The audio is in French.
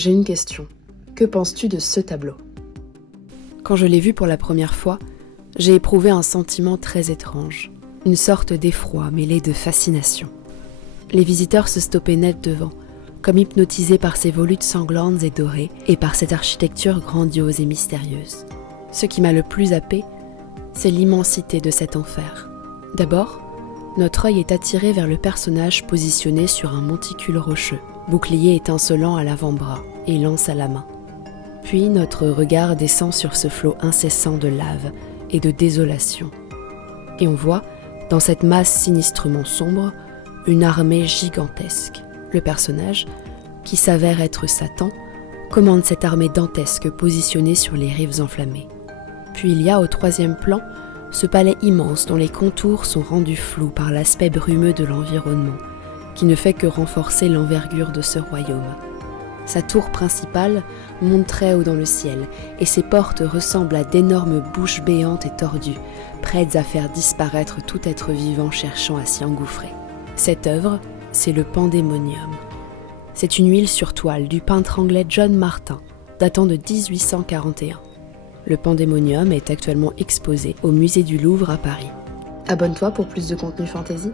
J'ai une question. Que penses-tu de ce tableau ? Quand je l'ai vu pour la première fois, j'ai éprouvé un sentiment très étrange, une sorte d'effroi mêlé de fascination. Les visiteurs se stoppaient net devant, comme hypnotisés par ces volutes sanglantes et dorées et par cette architecture grandiose et mystérieuse. Ce qui m'a le plus happé, c'est l'immensité de cet enfer. D'abord, notre œil est attiré vers le personnage positionné sur un monticule rocheux, bouclier étincelant à l'avant-bras et lance à la main. Puis notre regard descend sur ce flot incessant de lave et de désolation. Et on voit, dans cette masse sinistrement sombre, une armée gigantesque. Le personnage, qui s'avère être Satan, commande cette armée dantesque positionnée sur les rives enflammées. Puis il y a au troisième plan ce palais immense dont les contours sont rendus flous par l'aspect brumeux de l'environnement, qui ne fait que renforcer l'envergure de ce royaume. Sa tour principale monte très haut dans le ciel, et ses portes ressemblent à d'énormes bouches béantes et tordues, prêtes à faire disparaître tout être vivant cherchant à s'y engouffrer. Cette œuvre, c'est le Pandémonium. C'est une huile sur toile du peintre anglais John Martin, datant de 1841. Le Pandémonium est actuellement exposé au musée du Louvre à Paris. Abonne-toi pour plus de contenu fantasy.